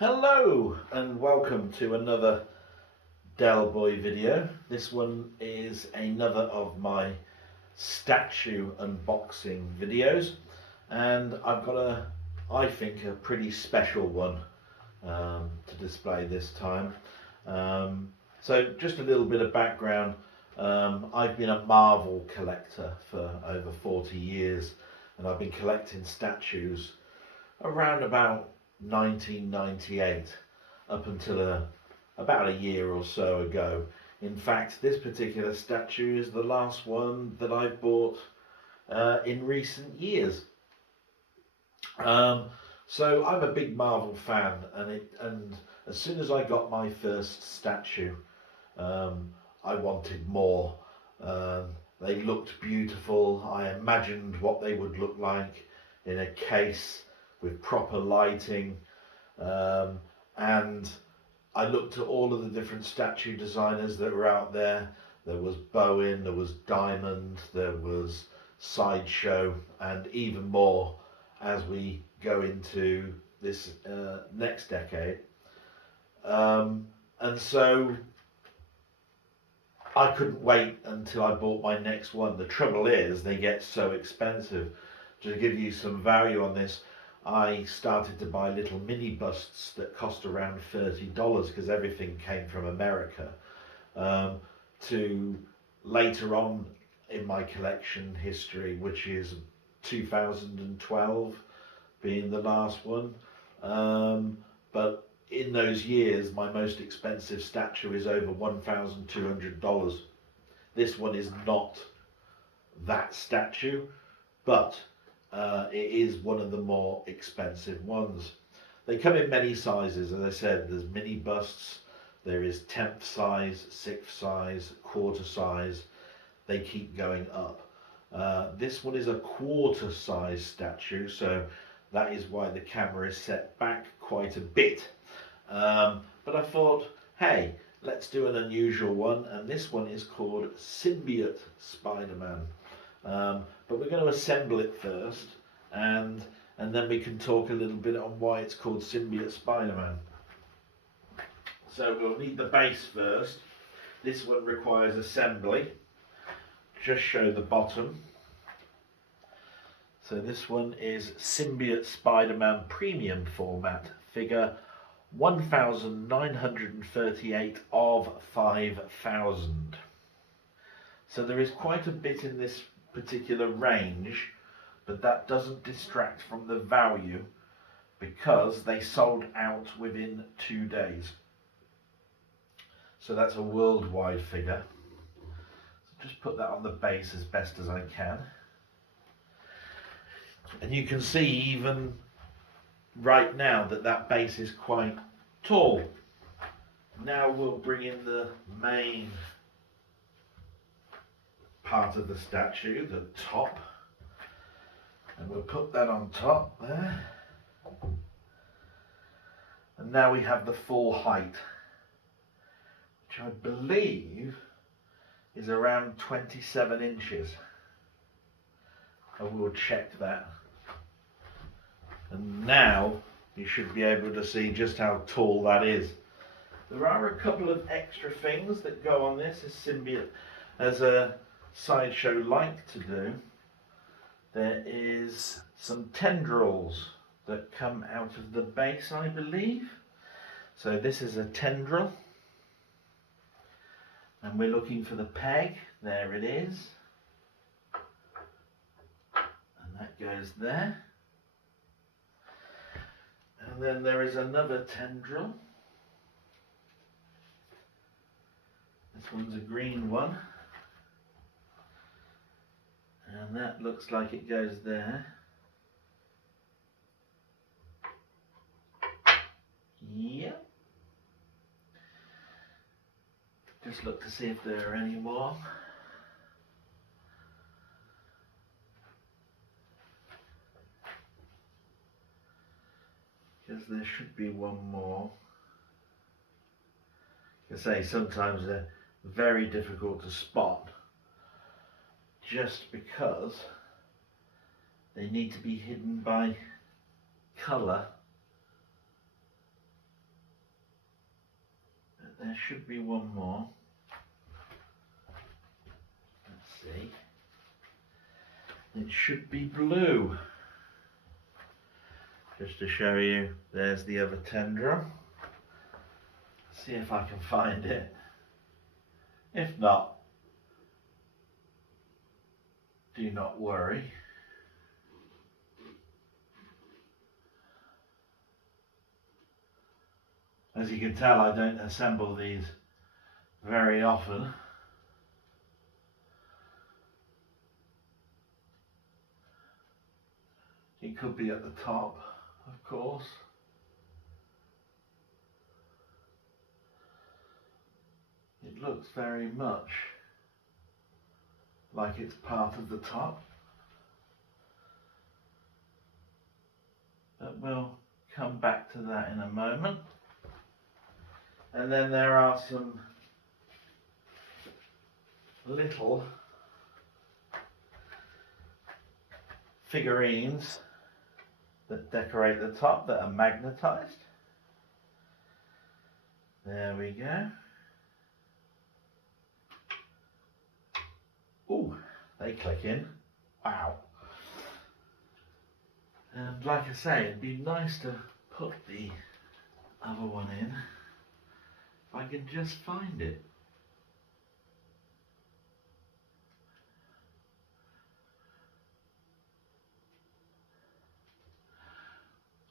Hello and welcome to another Delboy video. This one is another of my statue unboxing videos, and I've got I think, a pretty special one to display this time. So just a little bit of background. I've been a Marvel collector for over 40 years, and I've been collecting statues around about 1998 up until about a year or so ago. In fact, this particular statue is the last one that I bought in recent years. Um, so I'm a big Marvel fan, and as soon as I got my first statue, um, I wanted more. Um, they looked beautiful. I imagined what they would look like in a case with proper lighting, um, and I looked at all of the different statue designers that were out there. There was Bowen, there was Diamond, there was Sideshow, and even more as we go into this next decade. And so I couldn't wait until I bought my next one. The trouble is, they get so expensive. To give you some value on this, I started to buy little mini busts that cost around $30 because everything came from America. To later on in my collection history, which is 2012 being the last one. But in those years, my most expensive statue is over $1,200. This one is not that statue, but it is one of the more expensive ones. They come in many sizes. As I said, there's mini busts, there is 10th size, 6th size, quarter size. They keep going up. This one is a quarter size statue, so that is why the camera is set back quite a bit. But I thought, hey, let's do an unusual one, and this one is called Symbiote Spider-Man. But we're going to assemble it first, and then we can talk a little bit on why it's called Symbiote Spider-Man. So we'll need the base first. This one requires assembly. Just show the bottom. So this one is Symbiote Spider-Man Premium Format, figure 1938 of 5000. So there is quite a bit in this particular range, but that doesn't distract from the value because they sold out within 2 days. So that's a worldwide figure. So just put that on the base as best as I can. And you can see even right now that base is quite tall. Now we'll bring in the main part of the statue, the top, and we'll put that on top there. And now we have the full height, which I believe is around 27 inches. I will check that. And now you should be able to see just how tall that is. There are a couple of extra things that go on this as a Sideshow like to do. There is some tendrils that come out of the base, I believe. So this is a tendril, and we're looking for the peg. There it is, and that goes there. And then there is another tendril. This one's a green one, and that looks like it goes there. Yep. Just look to see if there are any more. Because there should be one more. I say sometimes they're very difficult to spot just because they need to be hidden by colour there should be one more. Let's see. It should be blue. Just to show you, there's the other tendril. See if I can find it. If not, do not worry. As you can tell, I don't assemble these very often. It could be at the top, of course. It looks very much like it's part of the top. But we'll come back to that in a moment. And then there are some little figurines that decorate the top that are magnetized. There we go. Ooh, they click in. Wow. And like I say, it'd be nice to put the other one in. If I can just find it.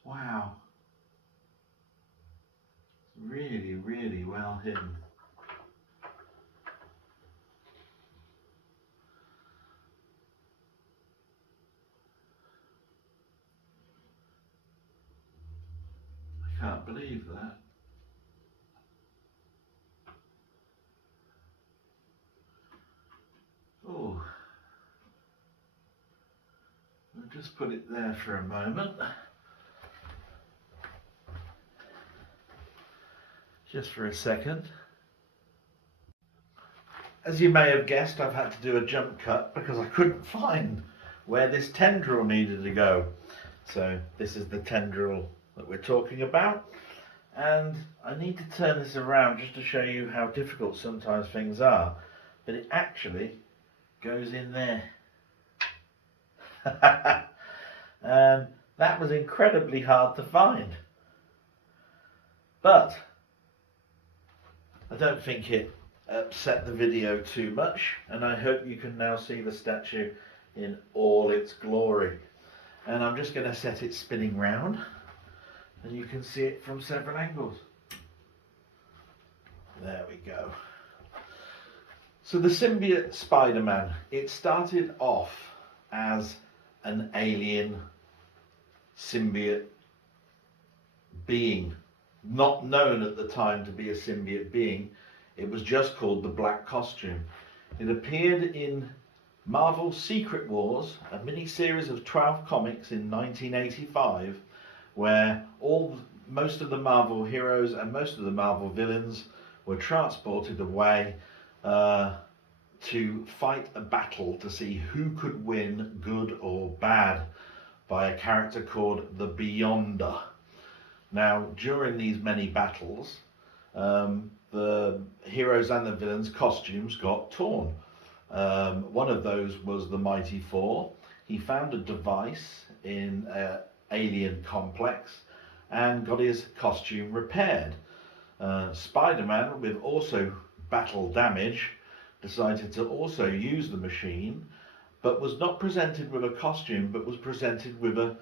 Wow. Really, really well hidden. I can't believe that. Oh. I'll just put it there for a moment. Just for a second. As you may have guessed, I've had to do a jump cut because I couldn't find where this tendril needed to go. So this is the tendril that we're talking about. And I need to turn this around just to show you how difficult sometimes things are. But it actually goes in there. And that was incredibly hard to find. But I don't think it upset the video too much, and I hope you can now see the statue in all its glory. And I'm just going to set it spinning round, and you can see it from several angles. There we go. So the Symbiote Spider-Man, it started off as an alien symbiote being, not known at the time to be a symbiote being. It was just called the Black Costume. It appeared in Marvel's Secret Wars, a mini-series of 12 comics in 1985, where most of the Marvel heroes and most of the Marvel villains were transported away to fight a battle to see who could win, good or bad, by a character called the Beyonder. Now, during these many battles, the heroes and the villains' costumes got torn. One of those was the Mighty Four. He found a device in an alien complex and got his costume repaired. Spider-Man, with also battle damage, decided to also use the machine, but was not presented with a costume, but was presented with a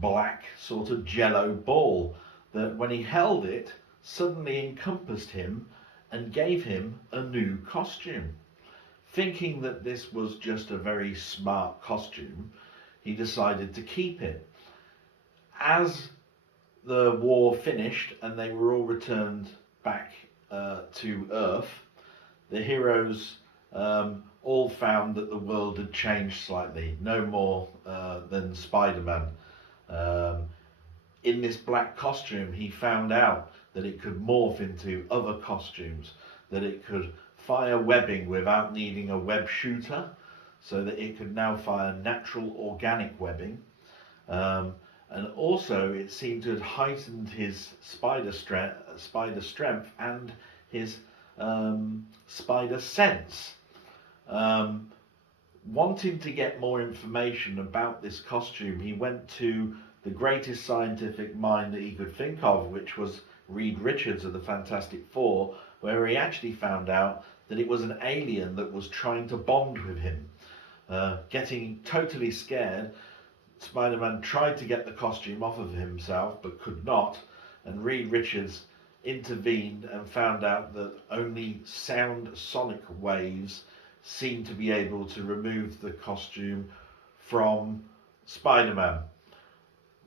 black sort of jello ball that, when he held it, suddenly encompassed him and gave him a new costume. Thinking that this was just a very smart costume, he decided to keep it. As the war finished and they were all returned back to Earth, the heroes all found that the world had changed slightly, no more than Spider-Man. In this black costume, he found out that it could morph into other costumes, that it could fire webbing without needing a web shooter, so that it could now fire natural organic webbing. And also it seemed to have heightened his spider strength and his spider sense. Wanting to get more information about this costume, he went to the greatest scientific mind that he could think of, which was Reed Richards of the Fantastic Four, where he actually found out that it was an alien that was trying to bond with him. Getting totally scared, Spider-Man tried to get the costume off of himself but could not, and Reed Richards intervened and found out that only sound sonic waves seemed to be able to remove the costume from Spider-Man.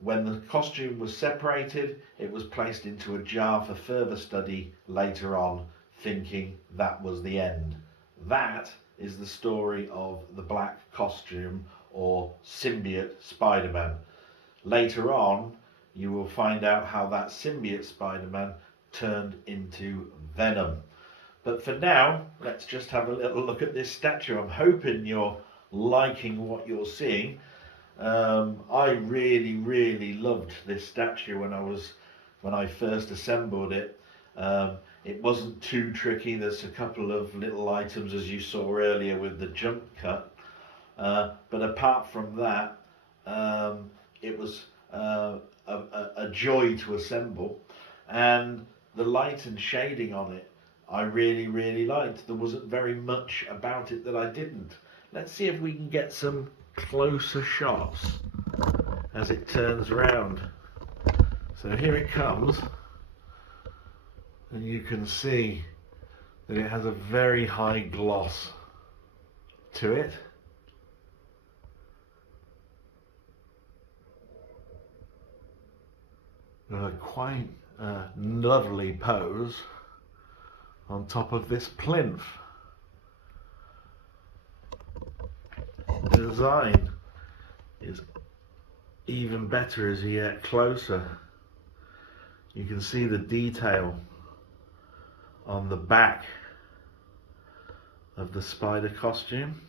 When the costume was separated, it was placed into a jar for further study later on, thinking that was the end. That is the story of the black costume, or Symbiote Spider-Man. Later on, you will find out how that Symbiote Spider-Man turned into Venom. But for now, let's just have a little look at this statue. I'm hoping you're liking what you're seeing. I really loved this statue when I first assembled it. It wasn't too tricky. There's a couple of little items, as you saw earlier, with the jump cut. But apart from that, it was a joy to assemble. And the light and shading on it, I really liked. There wasn't very much about it that I didn't. Let's see if we can get some closer shots as it turns around. So here it comes, and you can see that it has a very high gloss to it. Quite a lovely pose on top of this plinth. The design is even better as you get closer. You can see the detail on the back of the spider costume.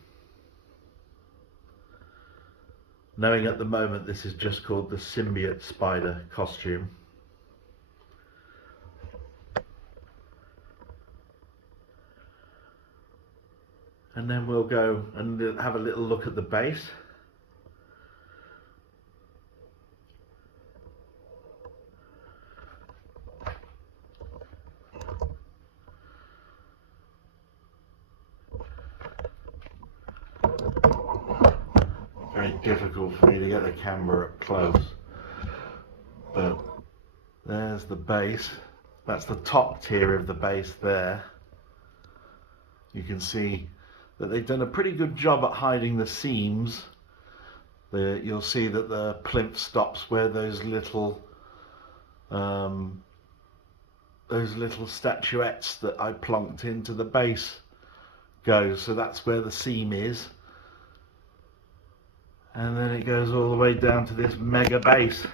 Knowing at the moment this is just called the Symbiote Spider costume. And then we'll go and have a little look at the base. Very difficult for me to get the camera up close, but there's the base. That's the top tier of the base there. You can see that they've done a pretty good job at hiding the seams. You'll see that the plinth stops where those little statuettes that I plonked into the base go. So that's where the seam is. And then it goes all the way down to this mega base,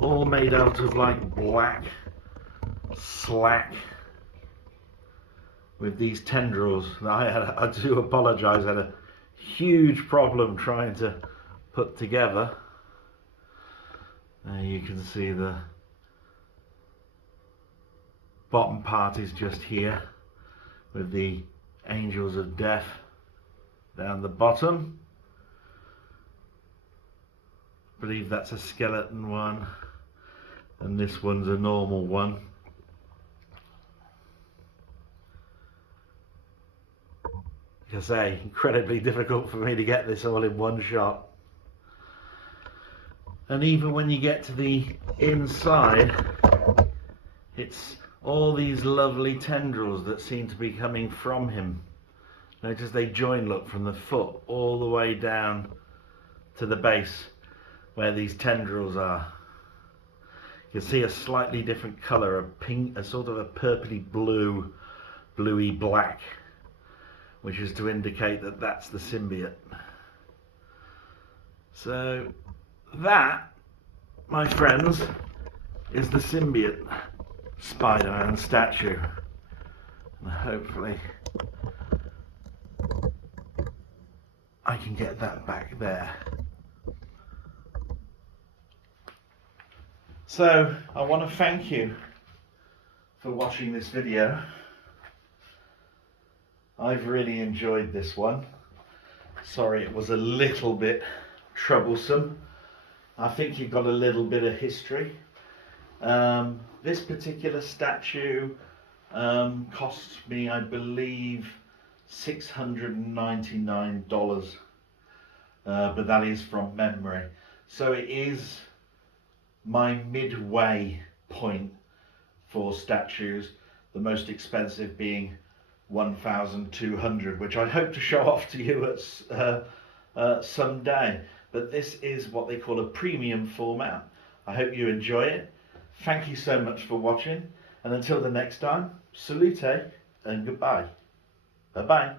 all made out of like black slack with these tendrils. I do apologise, I had a huge problem trying to put together. You can see the bottom part is just here with the Angels of Death down the bottom. I believe that's a skeleton one, and this one's a normal one. Like I say, incredibly difficult for me to get this all in one shot. And even when you get to the inside, it's all these lovely tendrils that seem to be coming from him. Notice they join, look, from the foot all the way down to the base where these tendrils are. You can see a slightly different colour, a pink, a sort of a purpley blue, bluey black, which is to indicate that that's the symbiote. So that, my friends, is the Symbiote Spider-Man statue. And hopefully I can get that back there. So I want to thank you for watching this video. I've really enjoyed this one. Sorry it was a little bit troublesome. I think you've got a little bit of history. This particular statue cost me, I believe, $699, but that is from memory. So it is my midway point for statues, the most expensive being 1,200, which I hope to show off to you at some day. But this is what they call a premium format. I hope you enjoy it. Thank you so much for watching, and until the next time, salute and goodbye. Bye bye.